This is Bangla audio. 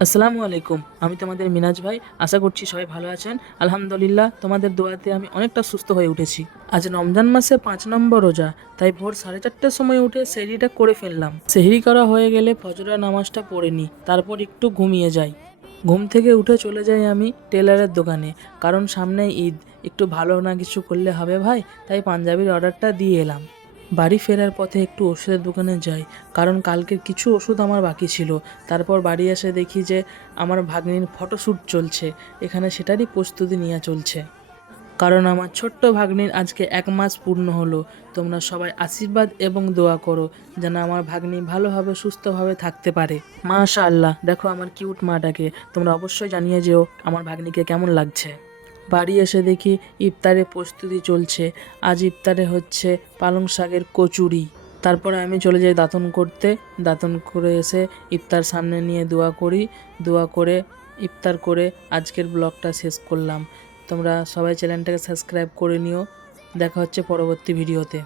আসসালামু আলাইকুম। আমি তোমাদের মিনাজ ভাই। আশা করছি সবাই ভালো আছেন। আলহামদুলিল্লাহ তোমাদের দোয়াতে আমি অনেকটা সুস্থ হয়ে উঠেছি। আজ রমজান মাসে ৫ নম্বর রোজা। তাই ভোর ৪:৩০টার সময় উঠে সেহরিটা করে ফেললাম। সেহরি করা হয়ে গেলে ফজরের নামাজটা পড়ে নিই। তারপর একটু ঘুমিয়ে যাই। ঘুম থেকে উঠে চলে যাই আমি টেলারের দোকানে। কারণ সামনে ঈদ। একটু ভালো না কিছু করলে হবে ভাই। তাই পাঞ্জাবির অর্ডারটা দিয়ে এলাম। বাড়ি ফেরার পথে একটু ওষুধের দোকানে যাই, কারণ কালকের কিছু ওষুধ আমার বাকি ছিল। তারপর বাড়ি এসে দেখি যে আমার ভাগ্নির ফটোশ্যুট চলছে। এখানে সেটারই প্রস্তুতি নেওয়া চলছে, কারণ আমার ছোট্ট ভাগ্নির আজকে 1 মাস পূর্ণ হলো। তোমরা সবাই আশীর্বাদ এবং দোয়া করো যেন আমার ভাগ্নি ভালোভাবে সুস্থভাবে থাকতে পারে। মাশাআল্লাহ, দেখো আমার কিউট মাটাকে। তোমরা অবশ্যই জানিয়ে যেও আমার ভাগ্নিকে কেমন লাগছে। বাড়ি এসে দেখি ইফতারের প্রস্তুতি চলছে। আজ ইফতারে হচ্ছে পালং শাকের কচুরি। তারপরে আমি চলে যাই দাঁতন করতে। দাঁতন করে এসে ইফতার সামনে নিয়ে দোয়া করি। দোয়া করে ইফতার করে আজকের ব্লগটা শেষ করলাম। তোমরা সবাই চ্যানেলটাকে সাবস্ক্রাইব করে নিও। দেখা হচ্ছে পরবর্তী ভিডিওতে।